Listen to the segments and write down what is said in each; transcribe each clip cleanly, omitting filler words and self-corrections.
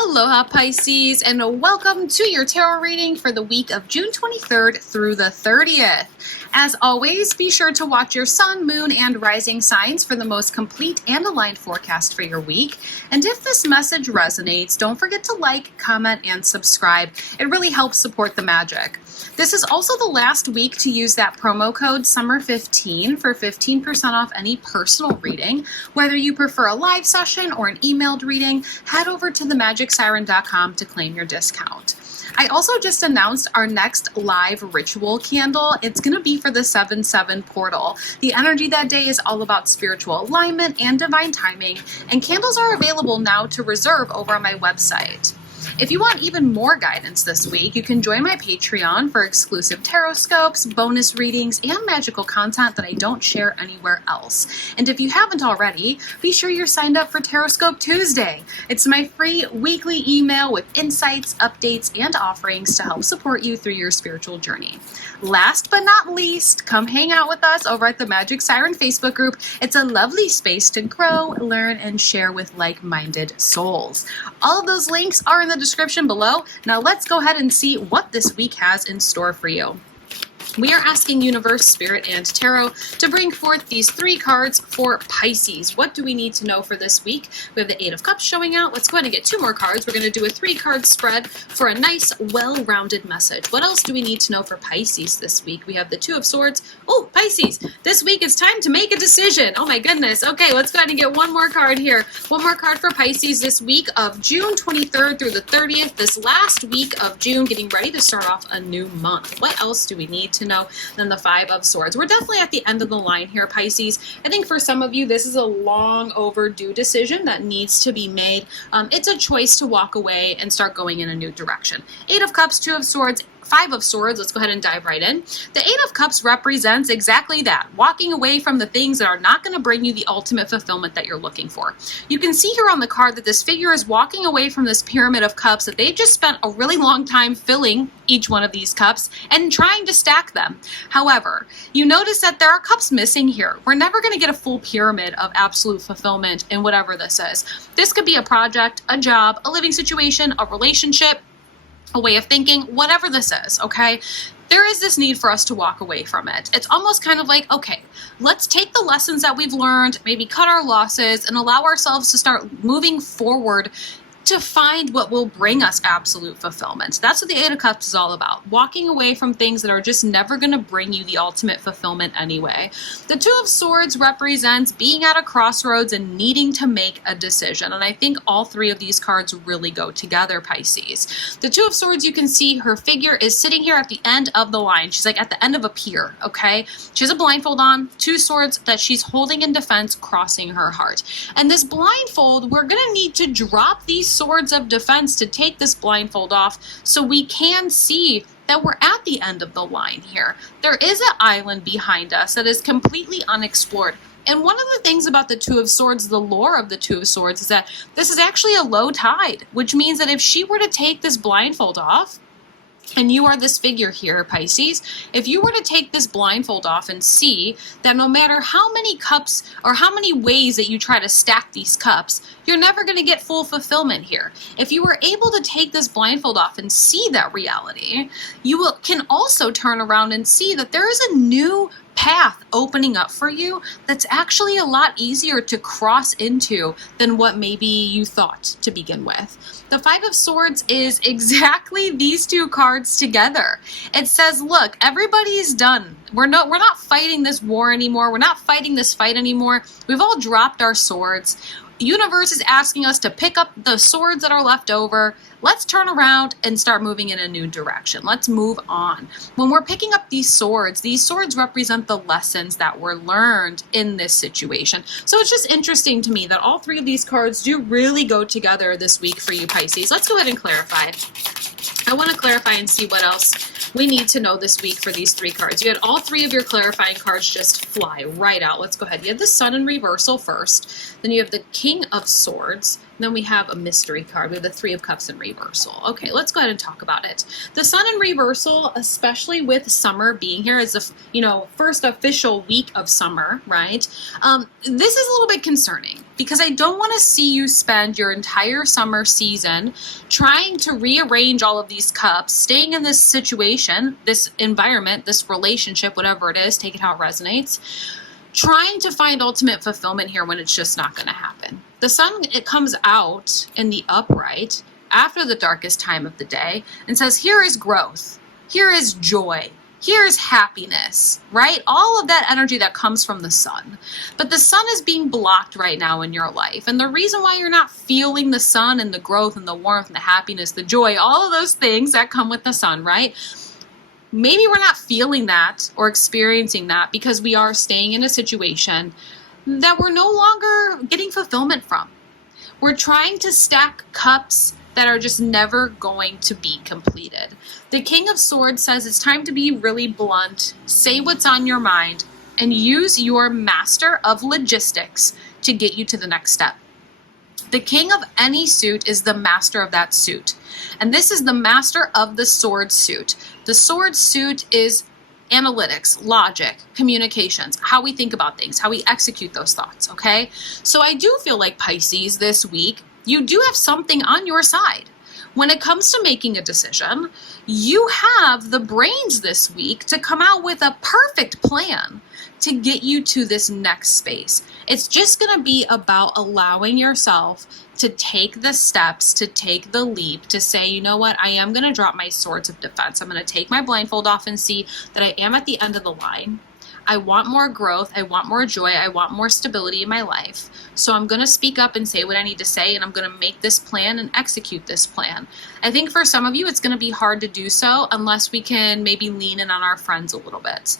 Aloha Pisces, and welcome to your tarot reading for the week of June 23rd through the 30th. As always, be sure to watch your sun, moon, and rising signs for the most complete and aligned forecast for your week. And if this message resonates, don't forget to like, comment, and subscribe. It really helps support the magic. This is also the last week to use that promo code SUMMER15 for 15% off any personal reading. Whether you prefer a live session or an emailed reading, head over to themagicsiren.com to claim your discount. I also just announced our next live ritual candle. It's going to be for the 7/7 portal. The energy that day is all about spiritual alignment and divine timing, and candles are available now to reserve over on my website. If you want even more guidance this week, you can join my Patreon for exclusive tarot scopes, bonus readings, and magical content that I don't share anywhere else. And if you haven't already, be sure you're signed up for Tarot Scope Tuesday. It's my free weekly email with insights, updates, and offerings to help support you through your spiritual journey. Last but not least, come hang out with us over at the Magic Siren Facebook group. It's a lovely space to grow, learn, and share with like-minded souls. All of those links are in the description below. Now let's go ahead and see what this week has in store for you. We are asking Universe, Spirit, and Tarot to bring forth these three cards for Pisces. What do we need to know for this week? We have the Eight of Cups showing out. Let's go ahead and get two more cards. We're going to do a 3-card spread for a nice, well-rounded message. What else do we need to know for Pisces this week? We have the Two of Swords. Oh, Pisces, this week it's time to make a decision. Oh my goodness. Okay, let's go ahead and get one more card here. One more card for Pisces this week of June 23rd through the 30th. This last week of June, getting ready to start off a new month. What else do we need to know than the Five of Swords? We're definitely at the end of the line here, Pisces. I think for some of you, this is a long overdue decision that needs to be made. It's a choice to walk away and start going in a new direction. Eight of Cups, Two of Swords, Five of Swords. Let's go ahead and dive right in. The Eight of Cups represents exactly that, walking away from the things that are not going to bring you the ultimate fulfillment that you're looking for. You can see here on the card that this figure is walking away from this pyramid of cups that they just spent a really long time filling each one of these cups and trying to stack them. However, you notice that there are cups missing here. We're never going to get a full pyramid of absolute fulfillment in whatever this is. This could be a project, a job, a living situation, a relationship, a way of thinking, whatever this is, okay? There is this need for us to walk away from it. It's almost kind of like, okay, let's take the lessons that we've learned, maybe cut our losses, and allow ourselves to start moving forward to find what will bring us absolute fulfillment. That's what the Eight of Cups is all about. Walking away from things that are just never going to bring you the ultimate fulfillment anyway. The Two of Swords represents being at a crossroads and needing to make a decision. And I think all three of these cards really go together, Pisces. The Two of Swords, you can see her figure is sitting here at the end of the line. She's like at the end of a pier, okay? She has a blindfold on, two swords that she's holding in defense, crossing her heart. And this blindfold, we're going to need to drop these swords of defense to take this blindfold off so we can see that we're at the end of the line here. There is an island behind us that is completely unexplored. And one of the things about the Two of Swords, the lore of the Two of Swords, is that this is actually a low tide, which means that if she were to take this blindfold off, and you are this figure here, Pisces, if you were to take this blindfold off and see that no matter how many cups or how many ways that you try to stack these cups, you're never going to get full fulfillment here. If you were able to take this blindfold off and see that reality, you can also turn around and see that there is a new path opening up for you that's actually a lot easier to cross into than what maybe you thought to begin with. The Five of Swords is exactly these two cards together. It says, look, everybody's done. We're not fighting this war anymore. We're not fighting this fight anymore. We've all dropped our swords. The universe is asking us to pick up the swords that are left over. Let's turn around and start moving in a new direction. Let's move on. When we're picking up these swords represent the lessons that were learned in this situation. So it's just interesting to me that all three of these cards do really go together this week for you, Pisces. Let's go ahead and clarify. I want to clarify and see what else we need to know this week for these three cards. You had all three of your clarifying cards just fly right out. Let's go ahead. You have the Sun in reversal first. Then you have the King of Swords. Then we have a mystery card. We have the Three of Cups in reversal. Okay, let's go ahead and talk about it. The Sun in reversal, especially with summer being here, is the first official week of summer, right? This is a little bit concerning because I don't want to see you spend your entire summer season trying to rearrange all of these cups, staying in this situation, this environment, this relationship, whatever it is, take it how it resonates, trying to find ultimate fulfillment here when it's just not going to happen. The Sun, it comes out in the upright after the darkest time of the day and says, here is growth, here is joy, here is happiness, right? All of that energy that comes from the Sun. But the Sun is being blocked right now in your life. And the reason why you're not feeling the Sun and the growth and the warmth and the happiness, the joy, all of those things that come with the Sun, right? Maybe we're not feeling that or experiencing that because we are staying in a situation that we're no longer getting fulfillment from. We're trying to stack cups that are just never going to be completed. The King of Swords says it's time to be really blunt, say what's on your mind, and use your master of logistics to get you to the next step. The king of any suit is the master of that suit. And this is the master of the sword suit. The sword suit is analytics, logic, communications, how we think about things, how we execute those thoughts, okay? So I do feel like Pisces this week, you do have something on your side. When it comes to making a decision, you have the brains this week to come out with a perfect plan to get you to this next space. It's just going to be about allowing yourself to take the steps, to take the leap, to say, you know what, I am going to drop my swords of defense. I'm going to take my blindfold off and see that I am at the end of the line. I want more growth. I want more joy. I want more stability in my life. So I'm going to speak up and say what I need to say, and I'm going to make this plan and execute this plan. I think for some of you, it's going to be hard to do so unless we can maybe lean in on our friends a little bit.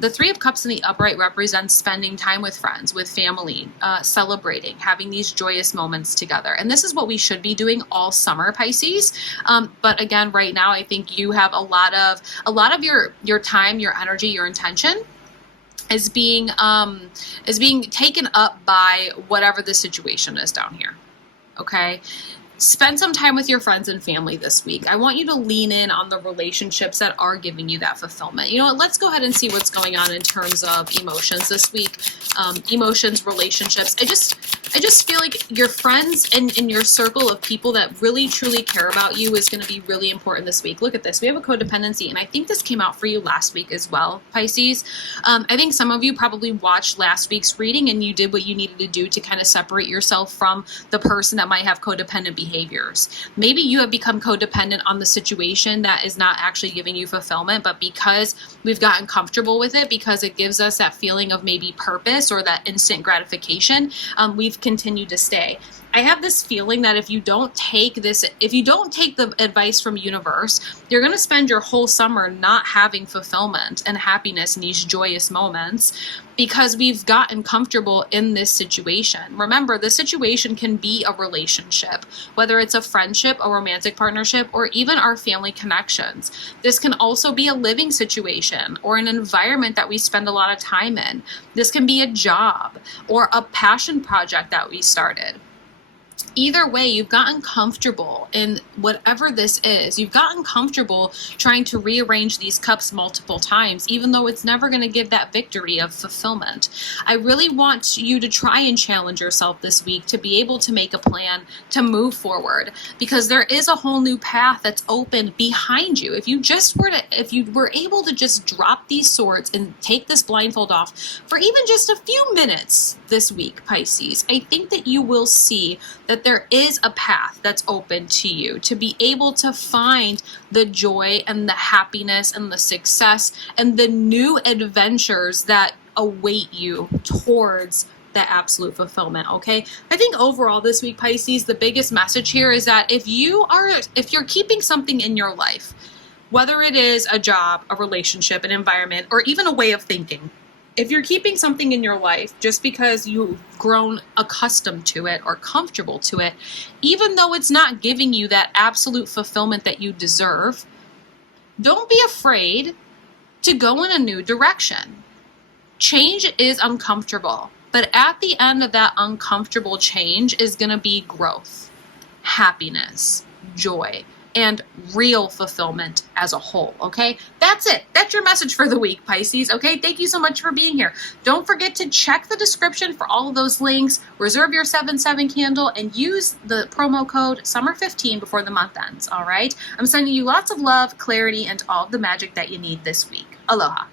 The Three of Cups in the upright represents spending time with friends, with family, celebrating, having these joyous moments together. And this is what we should be doing all summer, Pisces. But again, right now, I think you have a lot of your time, your energy, your intention is being taken up by whatever the situation is down here. Okay? Spend some time with your friends and family this week. I want you to lean in on the relationships that are giving you that fulfillment. You know what? Let's go ahead and see what's going on in terms of emotions this week. Emotions, relationships. I just feel like your friends and your circle of people that really truly care about you is going to be really important this week. Look at this. We have a codependency, and I think this came out for you last week as well, Pisces. I think some of you probably watched last week's reading and you did what you needed to do to kind of separate yourself from the person that might have codependent behaviors. Maybe you have become codependent on the situation that is not actually giving you fulfillment, but because we've gotten comfortable with it, because it gives us that feeling of maybe purpose or that instant gratification, we've continued to stay. I have this feeling that if you don't take the advice from universe, you're going to spend your whole summer not having fulfillment and happiness in these joyous moments because we've gotten comfortable in this situation. Remember, the situation can be a relationship, whether it's a friendship, a romantic partnership, or even our family connections. This can also be a living situation or an environment that we spend a lot of time in. This can be a job or a passion project that we started. Either way, you've gotten comfortable in whatever this is. You've gotten comfortable trying to rearrange these cups multiple times, even though it's never going to give that victory of fulfillment. I really want you to try and challenge yourself this week to be able to make a plan to move forward, because there is a whole new path that's open behind you. If you were able to just drop these swords and take this blindfold off for even just a few minutes this week, Pisces, I think that you will see that there is a path that's open to you to be able to find the joy and the happiness and the success and the new adventures that await you towards that absolute fulfillment, okay? I think overall this week, Pisces, the biggest message here is that if you're keeping something in your life, whether it is a job, a relationship, an environment, or even a way of thinking, if you're keeping something in your life just because you've grown accustomed to it or comfortable to it, even though it's not giving you that absolute fulfillment that you deserve, don't be afraid to go in a new direction. Change is uncomfortable. But at the end of that uncomfortable change is going to be growth, happiness, joy, and real fulfillment as a whole, okay? That's it. That's your message for the week, Pisces, okay? Thank you so much for being here. Don't forget to check the description for all of those links, reserve your 7/7 candle, and use the promo code SUMMER15 before the month ends, all right? I'm sending you lots of love, clarity, and all of the magic that you need this week. Aloha.